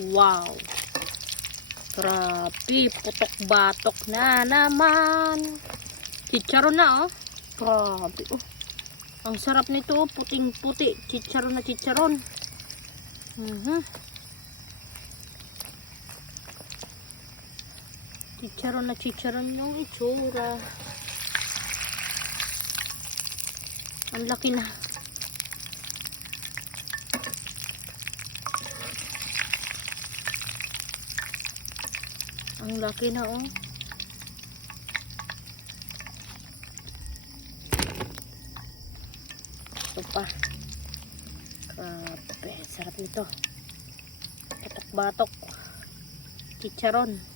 Wow. Grabe, putok-batok na naman. Chicharon na, oh. Grabe, oh. Ang sarap nito, puting-puti. Chicharon na chicharon. Chicharon na chicharon yung itsura. Ang laki na. Ang laki na, oh. Ito pa. Grabe, sarap nito. Batok-batok. Chicharon.